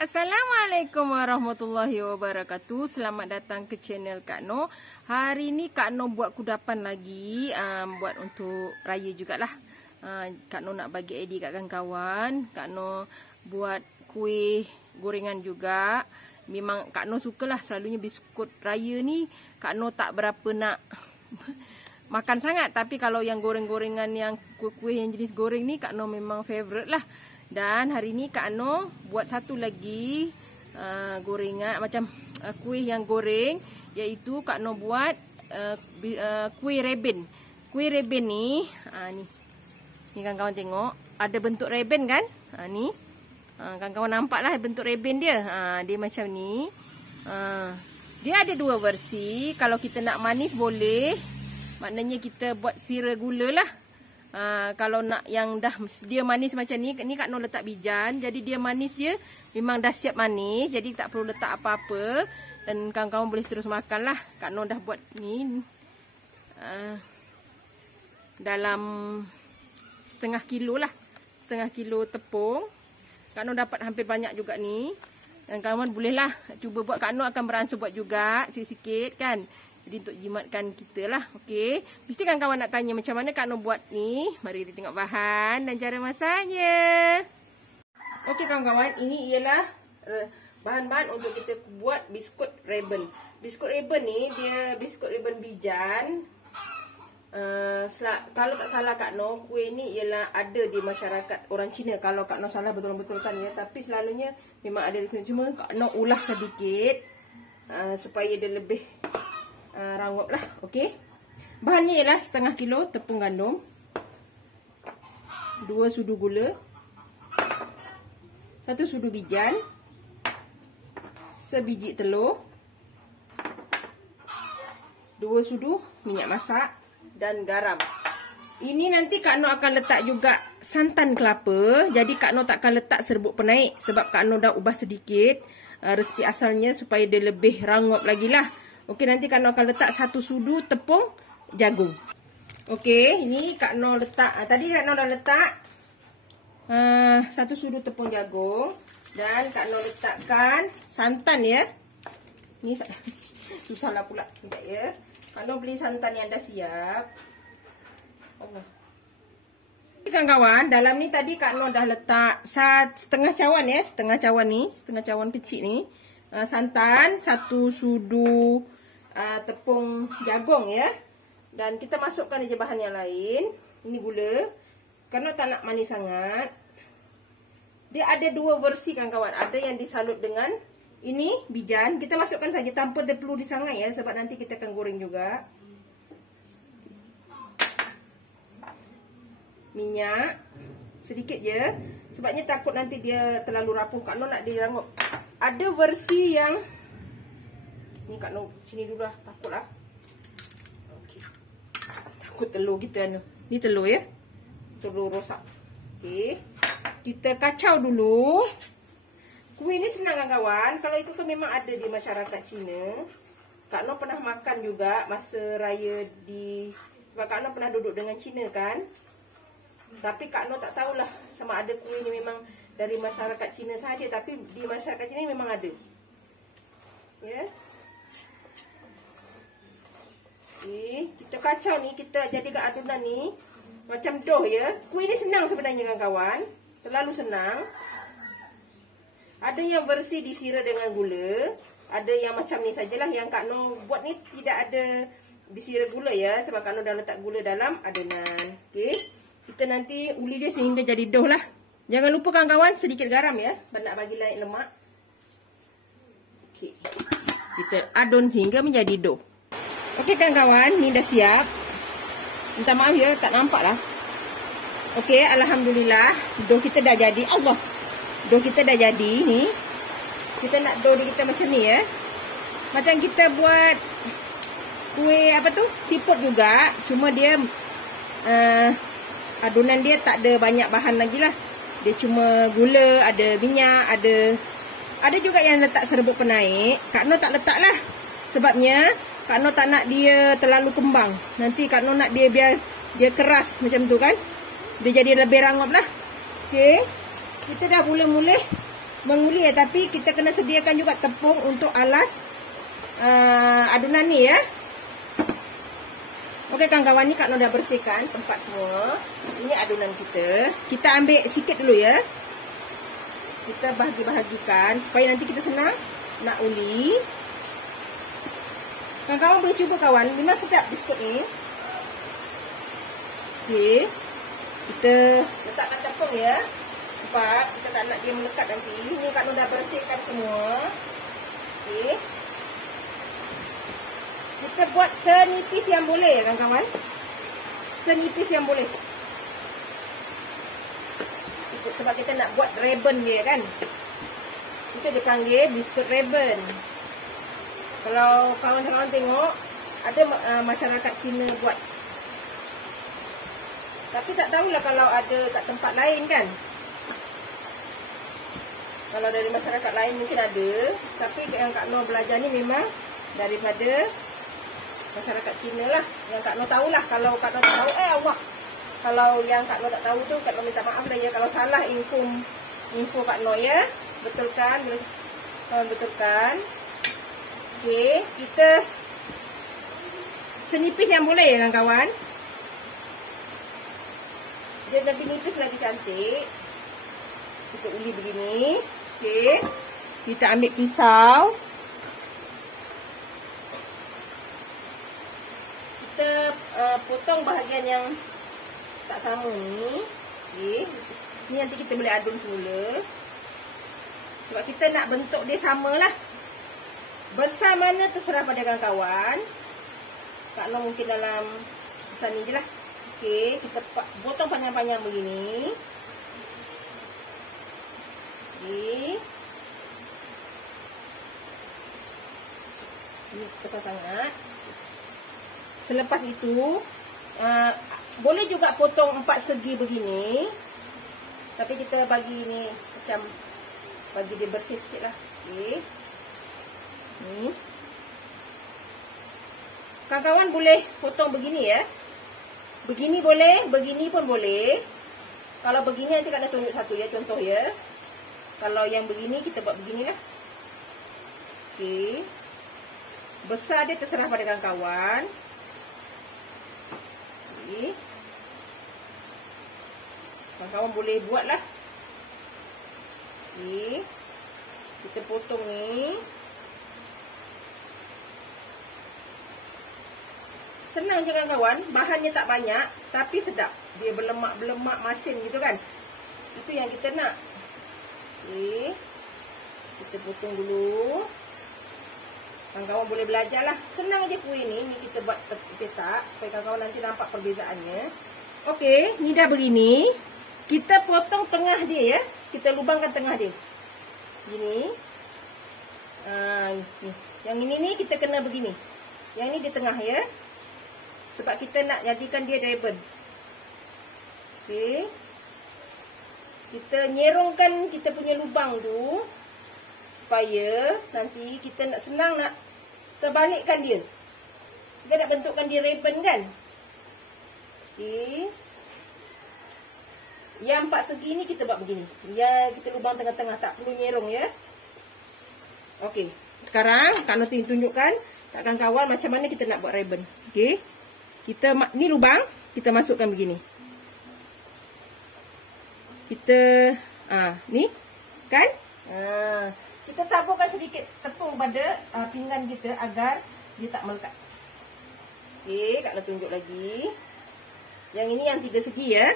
Assalamualaikum warahmatullahi wabarakatuh. Selamat datang ke channel Kak Noh. Hari ni Kak Noh buat kudapan lagi, buat untuk raya jugalah. Kak Noh nak bagi idea kat kawan-kawan. Kak Noh buat kuih gorengan juga. Memang Kak Noh sukalah, selalunya biskut raya ni Kak Noh tak berapa nak makan sangat. Tapi kalau yang goreng-gorengan, yang kuih-kuih yang jenis goreng ni Kak Noh memang favourite lah. Dan hari ni Kak Noh buat satu lagi gorengan macam kuih yang goreng, iaitu Kak Noh buat kuih reben. Kuih reben ni ni kawan-kawan tengok, ada bentuk reben kan? Ni kawan-kawan nampak lah bentuk reben dia. Dia macam ni. Dia ada dua versi. Kalau kita nak manis boleh, maknanya kita buat sira gula lah. Kalau nak yang dah dia manis macam ni Kak Noh letak bijan. Jadi dia manis, dia memang dah siap manis. Jadi tak perlu letak apa-apa. Dan kawan-kawan boleh terus makan lah. Kak Noh dah buat ni dalam setengah kilo lah. Setengah kilo tepung. Kak Noh dapat hampir banyak juga ni. Dan kawan-kawan bolehlah cuba buat. Kak Noh akan beransur buat juga sikit-sikit kan. Jadi untuk jimatkan kita lah. Okey. Mesti kawan-kawan nak tanya macam mana Kak Noh buat ni. Mari kita tengok bahan dan cara masaknya. Okey kawan-kawan. Ini ialah bahan-bahan untuk kita buat biskut reben. Biskut reben ni dia biskut reben bijan. Kalau tak salah Kak Noh, kuih ni ialah ada di masyarakat orang Cina. Kalau Kak Noh salah betul-betulkan ya. Tapi selalunya memang ada. Cuma Kak Noh ulah sedikit supaya dia lebih rangup lah. Okey. Bahannya ialah setengah kilo tepung gandum, 2 sudu gula, 1 sudu bijan, sebiji telur, 2 sudu minyak masak dan garam. Ini nanti Kak Noh akan letak juga santan kelapa. Jadi Kak Noh takkan letak serbuk penaik sebab Kak Noh dah ubah sedikit resipi asalnya supaya dia lebih rangup lagi lah. Okey, nanti Kak Noh akan letak 1 sudu tepung jagung. Okey, ini Kak Noh letak. Tadi Kak Noh dah letak 1 sudu tepung jagung. Dan Kak Noh letakkan santan ya. Ni susahlah pula. Sekejap ya. Kak Noh beli santan yang dah siap. Allah. Kawan-kawan, dalam ni tadi Kak Noh dah letak setengah cawan ya. Setengah cawan ni. Setengah cawan kecil ni. Santan, 1 sudu tepung jagung ya. Dan kita masukkan je bahan yang lain. Ini gula. Kerana tak nak manis sangat. Dia ada dua versi kawan-kawan. Ada yang disalut dengan ini bijan. Kita masukkan saja tanpa dia perlu disangai ya. Sebab nanti kita akan goreng juga. Minyak sedikit je. Sebabnya takut nanti dia terlalu rapuh. Kak Noh nak dia rangup. Ada versi yang ni Kak Noh sini dulu lah. Takut lah. Okay. Takut telur kita ni. Ni telur ya. Telur rosak. Okey. Kita kacau dulu. Kuih ni senang kawan-kawan. Kalau itu kan memang ada di masyarakat Cina. Kak Noh pernah makan juga masa raya di. Sebab Kak Noh pernah duduk dengan Cina kan. Tapi Kak Noh tak tahulah sama ada kuih ni memang dari masyarakat Cina saja. Tapi di masyarakat Cina memang ada. Ya. Okay. Kita kacau ni, kita jadikan adunan ni macam dough ya. Kuih ni senang sebenarnya kawan-kawan. Terlalu senang. Ada yang versi disira dengan gula. Ada yang macam ni sajalah. Yang Kak Noh buat ni tidak ada disira gula ya. Sebab Kak Noh dah letak gula dalam adunan. Okey. Kita nanti uli dia sehingga jadi dough lah. Jangan lupa kawan-kawan sedikit garam ya. Nak bagi naik lemak. Okey. Kita adun sehingga menjadi dough. Okey kawan-kawan, ni dah siap. Minta maaf ya, tak nampak lah. Okey, alhamdulillah. Dough kita dah jadi. Allah. Dough kita dah jadi ni. Kita nak dough kita macam ni ya. Macam kita buat kuih apa tu? Siput juga. Cuma dia adunan dia tak ada banyak bahan lagi lah. Dia cuma gula, ada minyak, ada juga yang letak serbuk penaik. Kak Noh tak letak lah. Sebabnya Kak Noh tak nak dia terlalu kembang. Nanti Kak Noh nak dia biar dia keras macam tu kan. Dia jadi lebih rangup lah. Okey. Kita dah mula-mula menguli ya, tapi kita kena sediakan juga tepung untuk alas adunan ni ya. Okey kawan-kawan, ni Kak Noh dah bersihkan tempat semua. Ini adunan kita. Kita ambil sikit dulu ya. Kita bahagi-bahagikan supaya nanti kita senang nak uli. Kawan-kawan boleh cuba kawan, memang sedap biskut ni. Okey. Kita letakkan tepung ya. Sebab kita tak nak dia melekat nanti. Ni Kak Noh dah bersihkan semua. Okey. Kita buat senipis yang boleh kawan-kawan. Senipis yang boleh. Sebab kita nak buat ribbon dia kan. Kita dipanggil biskut ribbon. Kalau kawan-kawan tengok, ada masyarakat Cina buat. Tapi tak tahulah kalau ada kat tempat lain kan. Kalau dari masyarakat lain mungkin ada. Tapi yang Kak Noh belajar ni memang daripada masyarakat Cina lah. Yang Kak Noh tahulah. Kalau Kak Noh tak tahu, awak. Kalau yang Kak Noh tak tahu tu, Kak Noh minta maaf lah ya. Kalau salah info Kak Noh ya. Betulkan. Betulkan. Okey. Kita senipis yang boleh ya kawan-kawan. Dia nanti nipis lagi cantik. Kita uli begini. Okey. Kita ambil pisau. Kita potong bahagian yang tak sama ni. Okey. Ni nanti kita boleh adun semula. Sebab kita nak bentuk dia samalah. Besar mana terserah pada kawan-kawan. Kak Noh mungkin dalam besar ni je lah. Okey, kita potong panjang-panjang begini. Okey. Ini besar sangat. Selepas itu, boleh juga potong 4 segi begini. Tapi kita bagi ni macam bagi dia bersih sikit lah. Okey. Ni. Kawan-kawan boleh potong begini ya. Begini boleh, begini pun boleh. Kalau begini nanti Kak Noh tunjuk satu ya, contoh ya. Kalau yang begini kita buat beginilah. Okey. Besar dia terserah pada kawan-kawan. Okey. Kawan-kawan boleh buatlah. Okey. Kita potong ni. Senang je kawan-kawan, bahannya tak banyak tapi sedap. Dia berlemak-berlemak masin gitu kan. Itu yang kita nak. Okey. Kita potong dulu. Kawan-kawan boleh belajar lah. Senang je kuih ni. Ni kita buat petak supaya kawan-kawan nanti nampak perbezaannya. Okey, ni dah begini. Kita potong tengah dia ya. Kita lubangkan tengah dia. Gini. Ni. Yang ini ni kita kena begini. Yang ni di tengah ya. Sebab kita nak jadikan dia ribbon. Okey. Kita nyerongkan kita punya lubang tu. Supaya nanti kita nak senang nak terbalikkan dia. Kita nak bentukkan dia ribbon kan. Okey. Yang 4 segi ni kita buat begini. Yang kita lubang tengah-tengah. Tak perlu nyerong ya. Okey. Sekarang Kak Noh tunjukkan kat kawan-kawan macam mana kita nak buat ribbon. Okey. Kita ni lubang, kita masukkan begini. Kita ni kan? Kita taburkan sedikit tepung pada pinggan kita agar dia tak melekat. Okey, Kak Noh tunjuk lagi. Yang ini yang 3 segi ya.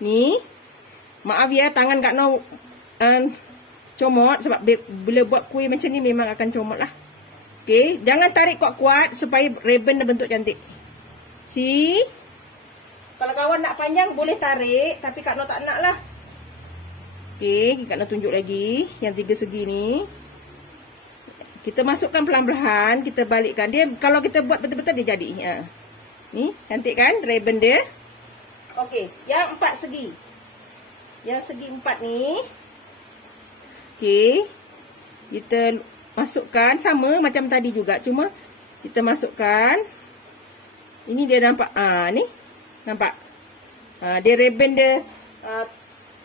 Ni. Maaf ya tangan Kak Noh comot sebab bila buat kuih macam ni memang akan comot lah. Okey, jangan tarik kuat-kuat supaya ribbon dia bentuk cantik. Si. Kalau kawan nak panjang boleh tarik, tapi Kak Noh tak nak lah. Okey, Kak Noh tunjuk lagi yang 3 segi ni. Kita masukkan pelan-pelan, kita balikkan dia. Kalau kita buat betul-betul dia jadi. Ni, cantik kan ribbon dia? Okey, yang 4 segi. Yang segi 4 ni. Okey. Kita masukkan sama macam tadi juga, cuma kita masukkan. Ini dia nampak, ni nampak, dia ribbon dia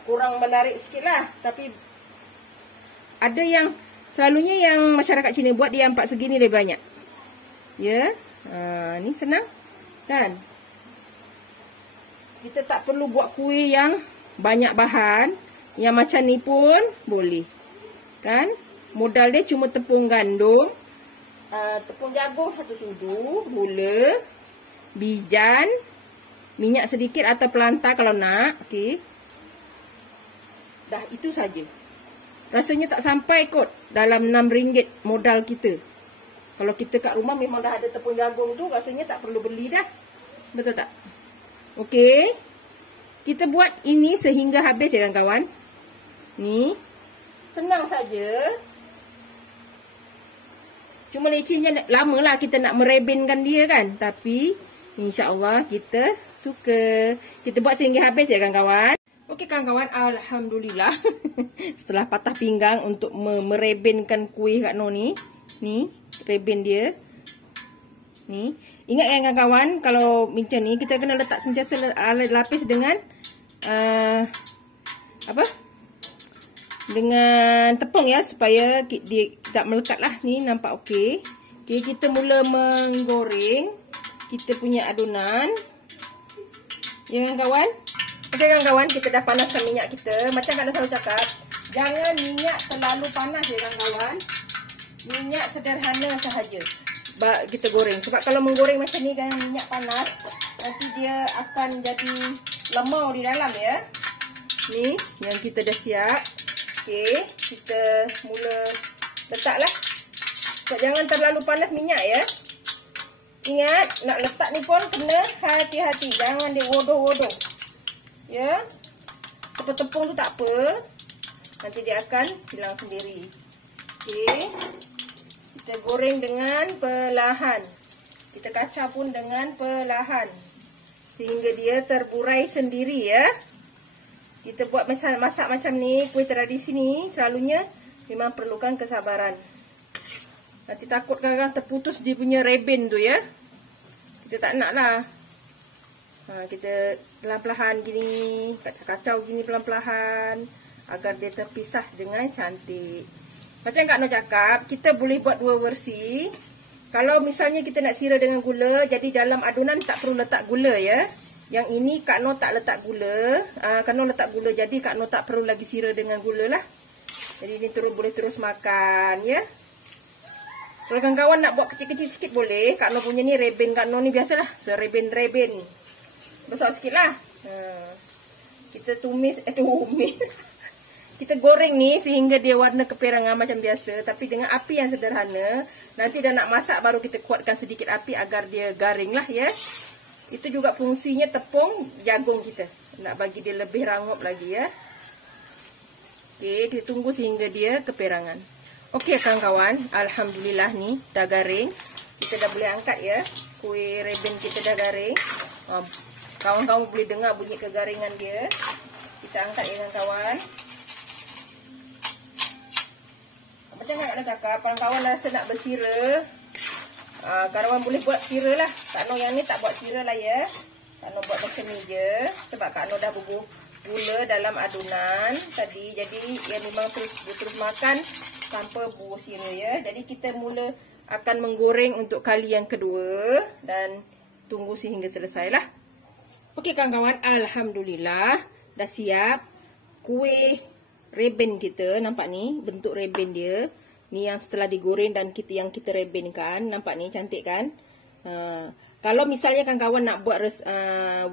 kurang menarik sikit lah, tapi ada yang selalunya yang masyarakat Cina buat dia 4 segi ni lebih banyak. Ya. Ni senang kan? Kita tak perlu buat kuih yang banyak bahan. Yang macam ni pun boleh. Kan? Modal dia cuma tepung gandum, tepung jagung 1 sudu, gula, bijan, minyak sedikit atau pelantar kalau nak. Okey. Dah itu saja. Rasanya tak sampai kot dalam RM6 modal kita. Kalau kita kat rumah memang dah ada tepung jagung tu, rasanya tak perlu beli dah. Betul tak? Okey. Kita buat ini sehingga habis ya kawan-kawan. Ni. Senang saja. Cuma lecehnya lamalah kita nak merebinkan dia kan. Tapi insya-Allah kita suka. Kita buat sehingga habis ya kawan-kawan. Okey kawan-kawan, alhamdulillah. Setelah patah pinggang untuk merebinkan kuih Kak Noh ni. Ni, rebin dia. Ni. Ingat ya kawan-kawan, kalau macam ni kita kena letak sentiasa lapis dengan dengan tepung ya, supaya dia tak melekat lah. Ni nampak okey. Okey, kita mula menggoreng kita punya adunan. Ya kawan. Okey kawan-kawan, kita dah panaskan minyak kita. Macam Kak Noh selalu cakap, jangan minyak terlalu panas ya kawan-kawan. Minyak sederhana sahaja kita goreng. Sebab kalau menggoreng macam ni kan minyak panas, nanti dia akan jadi lemau di dalam ya. Ni yang kita dah siap. Okey, kita mula letaklah. Sebab jangan terlalu panas minyak ya. Ingat, nak letak ni pun kena hati-hati. Jangan diwodoh-wodoh. Ya. Tepung-tepung tu tak apa. Nanti dia akan hilang sendiri. Okey. Kita goreng dengan perlahan. Kita kacau pun dengan perlahan. Sehingga dia terburai sendiri ya. Kita buat masak macam ni, kuih tradisi ni selalunya memang perlukan kesabaran. Nanti takut kadang-kadang terputus dia punya rebin tu ya. Kita tak nak lah. Kita pelan-pelan gini, kacau gini pelan-pelan agar dia terpisah dengan cantik. Macam Kak Noh cakap, kita boleh buat 2 versi. Kalau misalnya kita nak sira dengan gula, jadi dalam adunan tak perlu letak gula ya. Yang ini Kak Noh tak letak gula. Kak Noh letak gula, jadi Kak Noh tak perlu lagi sira dengan gula lah. Jadi ini boleh terus makan ya. Kalau kawan-kawan nak buat kecil-kecil sikit boleh. Kak Noh punya ni rebin Kak Noh ni biasalah, serebin-rebin. Besar sikit lah. Kita tumis. Kita goreng ni sehingga dia warna keperangan macam biasa. Tapi dengan api yang sederhana. Nanti dah nak masak baru kita kuatkan sedikit api agar dia garing lah ya. Itu juga fungsinya tepung jagung kita. Nak bagi dia lebih rangup lagi ya. Okey, kita tunggu sehingga dia keperangan. Okey kawan-kawan, alhamdulillah ni dah garing. Kita dah boleh angkat ya. Kuih rebin kita dah garing. Kawan-kawan boleh dengar bunyi kegaringan dia. Kita angkat ya kawan-kawan. Macam Kak Noh cakap, kawan-kawan rasa nak bersira, kawan boleh buat sira lah. Kak Noh yang ni tak buat sira lah ya. Kak Noh buat macam ni je. Sebab Kak Noh dah bubuh gula dalam adunan tadi. Jadi yang memang terus makan tanpa bubuh sira ya. Jadi kita mula akan menggoreng untuk kali yang kedua. Dan tunggu sehingga selesai lah. Okey kawan-kawan, alhamdulillah dah siap kuih rebin kita. Nampak ni bentuk rebin dia. Ni yang setelah digoreng dan yang kita rebinkan. Nampak ni cantik kan? Kalau misalnya kawan-kawan nak buat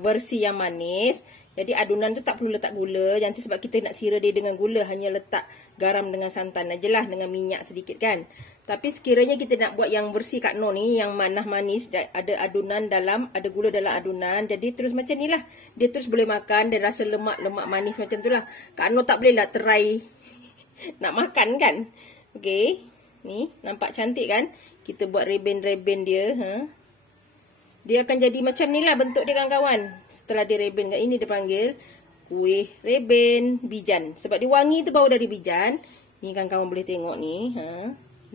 versi yang manis, jadi adunan tu tak perlu letak gula. Nanti sebab kita nak sira dia dengan gula, hanya letak garam dengan santan ajalah, dengan minyak sedikit kan. Tapi sekiranya kita nak buat yang versi Kak Noh ni, yang manah manis, ada adunan dalam, ada gula dalam adunan. Jadi terus macam ni lah. Dia terus boleh makan dan rasa lemak-lemak manis macam tu lah. Kak Noh tak boleh lah terai nak makan kan. Okey. Ni nampak cantik kan. Kita buat rebin-rebin dia. Dia akan jadi macam ni lah bentuk dia kawan-kawan. Setelah dia rebin kat ini dia panggil kuih rebin bijan. Sebab dia wangi tu baru dari bijan. Ni kawan-kawan boleh tengok ni.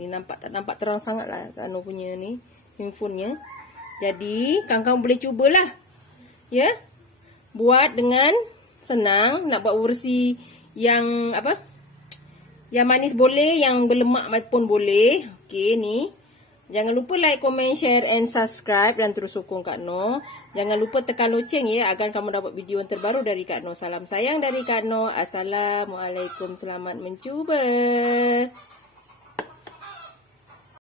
Ni nampak tak nampak terang sangat lah Kak Noh punya ni handphonenya. Jadi kawan-kawan boleh cubalah. Ya. Buat dengan senang. Nak buat versi yang Yang manis boleh, yang berlemak pun boleh. Okey, ni. Jangan lupa like, comment, share and subscribe dan terus sokong Kak Noh. Jangan lupa tekan loceng ya agar kamu dapat video yang terbaru dari Kak Noh. Salam sayang dari Kak Noh. Assalamualaikum. Selamat mencuba.